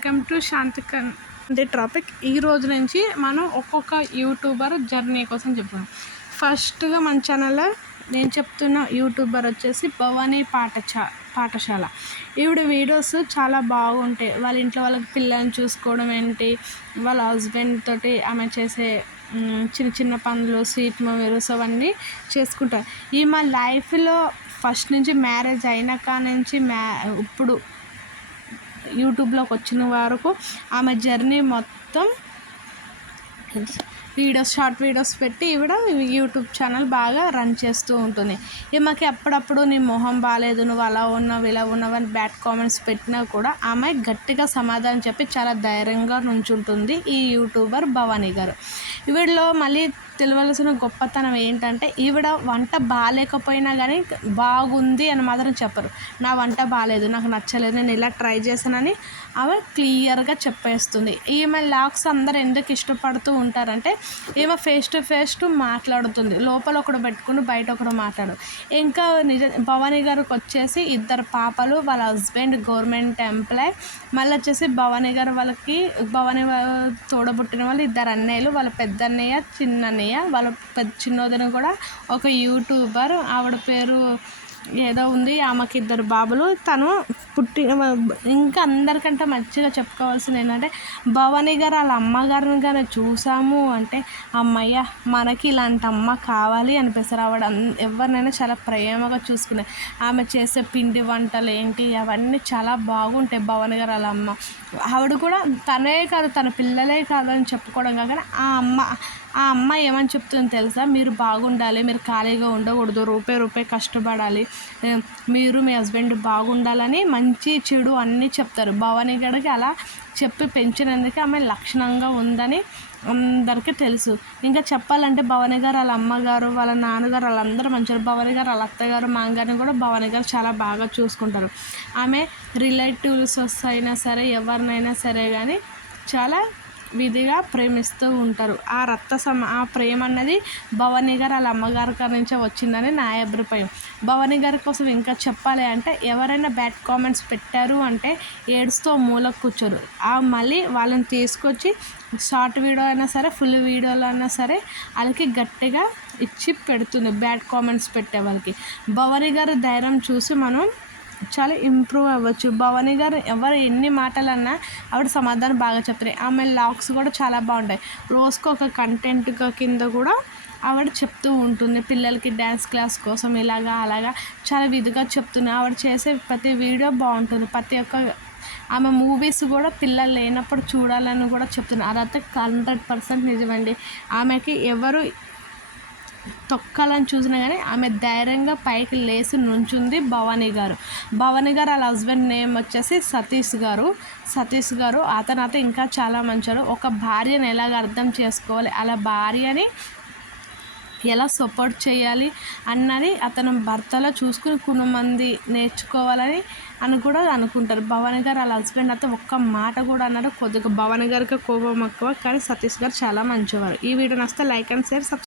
Welcome to Shantikan. The topic ఈ రోజు నుంచి మనం ఒక్కొక్క యూట్యూబర్ జర్నీ కోసం చెప్తాం ఫస్ట్గా మన ఛానల్లో నేను చెప్తున్న యూట్యూబర్ వచ్చేసి భవానీ పాఠశా పాఠశాల. ఈవిడ వీడియోస్ చాలా బాగుంటాయి. వాళ్ళ ఇంట్లో వాళ్ళకి పిల్లల్ని చూసుకోవడం ఏంటి? వాళ్ళ హస్బెండ్ తోటి ఆమె చేసే చిన్న చిన్న పనులు స్వీట్ మూవీస్ అవన్నీ చేసుకుంటారు. ఈ మా లైఫ్లో ఫస్ట్ నుంచి మ్యారేజ్ అయినాక కాడ నుంచి మ్యా ఇప్పుడు యూట్యూబ్లోకి వచ్చిన వరకు ఆమె జర్నీ మొత్తం వీడియోస్ షార్ట్ వీడియోస్ పెట్టి ఈవిడ యూట్యూబ్ ఛానల్ బాగా రన్ చేస్తూ ఉంటుంది. ఈమెకి అప్పుడప్పుడు నీ మొహం బాగాలేదు నువ్వు అలా ఉన్నావు ఇలా ఉన్నావు అని బ్యాడ్ కామెంట్స్ పెట్టినా కూడా ఆమె గట్టిగా సమాధానం చెప్పి చాలా ధైర్యంగా నుంచుంటుంది ఈ యూట్యూబర్ భవానీ గారు. ఈవిడలో మళ్ళీ తెలియవలసిన గొప్పతనం ఏంటంటే ఈవిడ వంట బాగాలేకపోయినా కానీ బాగుంది అని మాత్రం చెప్పరు. నా వంట బాగాలేదు నాకు నచ్చలేదు నేను ఇలా ట్రై చేశానని ఆమె క్లియర్గా చెప్పేస్తుంది. ఈమె లాక్స్ అందరు ఎందుకు ఇష్టపడుతూ ఉంటారంటే ఈమె ఫేస్ టు ఫేస్ టు మాట్లాడుతుంది. లోపల ఒకడు పెట్టుకుని బయట ఒకడు మాట్లాడు. ఇంకా నిజ భవానీ గారికి వచ్చేసి ఇద్దరు పాపలు వాళ్ళ హస్బెండ్ గవర్నమెంట్ ఎంప్లాయ్ మళ్ళీ వచ్చేసి భవానీ గారు వాళ్ళకి భవానీ తోడబుట్టిన వాళ్ళు ఇద్దరు అన్నయ్యలు వాళ్ళ పెద్ద అన్నయ్య చిన్న అన్నయ్య వాళ్ళ పెద్ద చిన్నోదన కూడా ఒక యూట్యూబర్. ఆవిడ పేరు ఏదో ఉంది ఆమెకి ఇద్దరు బాబులు. తను పుట్టి ఇంకా అందరికంటే మంచిగా చెప్పుకోవాల్సింది ఏంటంటే భవానీ గారు వాళ్ళ అమ్మగారిని కానీ చూసాము అంటే అమ్మయ్య మనకి ఇలాంటి అమ్మ కావాలి అనిపిస్తారు. ఆవిడ ఎవరినైనా చాలా ప్రేమగా చూసుకునే ఆమె చేసే పిండి వంటలు ఏంటి అవన్నీ చాలా బాగుంటాయి భవానీ గారు వాళ్ళ అమ్మ. ఆవిడ కూడా తనే కాదు తన పిల్లలే కాదు అని చెప్పుకోవడం కాకుండా ఆ అమ్మ ఆ అమ్మాయి ఏమని చెప్తుంది తెలుసా? మీరు బాగుండాలి మీరు ఖాళీగా ఉండకూడదు రూపాయి రూపాయి కష్టపడాలి. మీరు మీ హస్బెండ్ బాగుండాలని మంచి చెడు అన్నీ చెప్తారు. భవానీ గడికి అలా చెప్పి పెంచినందుకే ఆమె లక్షణంగా ఉందని అందరికీ తెలుసు. ఇంకా చెప్పాలంటే భవని గారు వాళ్ళ అమ్మగారు వాళ్ళ నాన్నగారు వాళ్ళందరూ మంచిగా భవని గారు వాళ్ళ అత్తగారు మామగారిని కూడా భవానీ గారు చాలా బాగా చూసుకుంటారు. ఆమె రిలేటివ్స్ అయినా సరే ఎవరినైనా సరే కానీ చాలా విధిగా ప్రేమిస్తూ ఉంటారు. ఆ రక్త సమ ఆ ప్రేమ అన్నది భవానీ గారు వాళ్ళ అమ్మగారి గారి నుంచే వచ్చిందని నా అభిప్రాయం. భవానీ గారి కోసం ఇంకా చెప్పాలి అంటే ఎవరైనా బ్యాడ్ కామెంట్స్ పెట్టారు అంటే ఏడుస్తూ మూలకు కూర్చోరు. ఆ మళ్ళీ వాళ్ళని తీసుకొచ్చి షార్ట్ వీడియో అయినా సరే ఫుల్ వీడియోలో అయినా సరే వాళ్ళకి గట్టిగా ఇచ్చి పెడుతుంది బ్యాడ్ కామెంట్స్ పెట్టే వాళ్ళకి. భవానీ గారి ధైర్యం చూసి మనం చాలా ఇంప్రూవ్ అవ్వచ్చు. భవానీ గారు ఎవరు ఎన్ని మాటలు అన్నా ఆవిడ సమాధానం బాగా చెప్తారు ఆమె లాక్స్ కూడా చాలా బాగుంటాయి. రోజుకు ఒక కంటెంట్ కింద కూడా ఆవిడ చెప్తూ ఉంటుంది. పిల్లలకి డ్యాన్స్ క్లాస్ కోసం ఇలాగా అలాగా చాలా విధిగా చెప్తుంది ఆవిడ చేసే ప్రతి వీడియో బాగుంటుంది. ప్రతి ఒక్క ఆమె మూవీస్ కూడా పిల్లలు లేనప్పుడు చూడాలని కూడా చెప్తున్నారు అదైతే హండ్రెడ్ పర్సెంట్ నిజమండి. ఆమెకి ఎవరు తొక్కాలని చూసినా కానీ ఆమె ధైర్యంగా పైకి లేచి నుంచుంది భవానీ గారు. భవానీ గారు వాళ్ళ హస్బెండ్ నేమ్ వచ్చేసి సతీష్ గారు. సతీష్ గారు అతను అయితే ఇంకా చాలా మంచారు ఒక భార్యను ఎలాగ అర్థం చేసుకోవాలి? అలా భార్యని ఎలా సపోర్ట్ చేయాలి అన్నది అతను భర్తలో చూసుకుని కొన్ని మంది నేర్చుకోవాలని అని కూడా అనుకుంటారు. భవానీ గారు వాళ్ళ హస్బెండ్ అయితే ఒక్క మాట కూడా అన్నారు కొద్దిగా భవాని గారికి కోపం ఎక్కువ కానీ సతీష్ గారు చాలా మంచివారు. ఈ వీడియో నచ్చితే లైక్ అండ్ షేర్ సబ్స్క్రైబ్